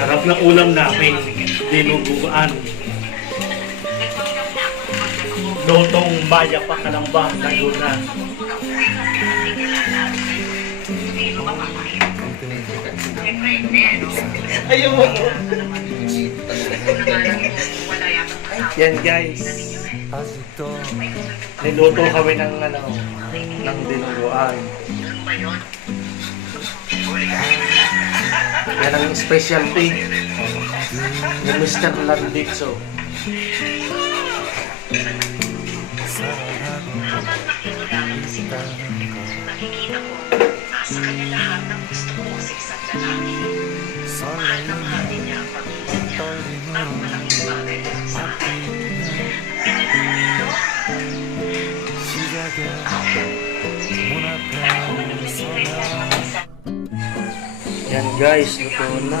Sarap ng ulam namin. Dinuguan. Lotong maya pa kalamba. Laguna. Ayaw mo. Yan guys. Niluto kami ng ano, ng dinuguan. Yan ang specialty ni Mr. Landitso. Nakikita ko, nasa kanya lahat ng gusto ko sa isang lalaki. Mahal na mahal din niya ang pamilya niya. Ang malaking sa akin. Yan guys, luto na.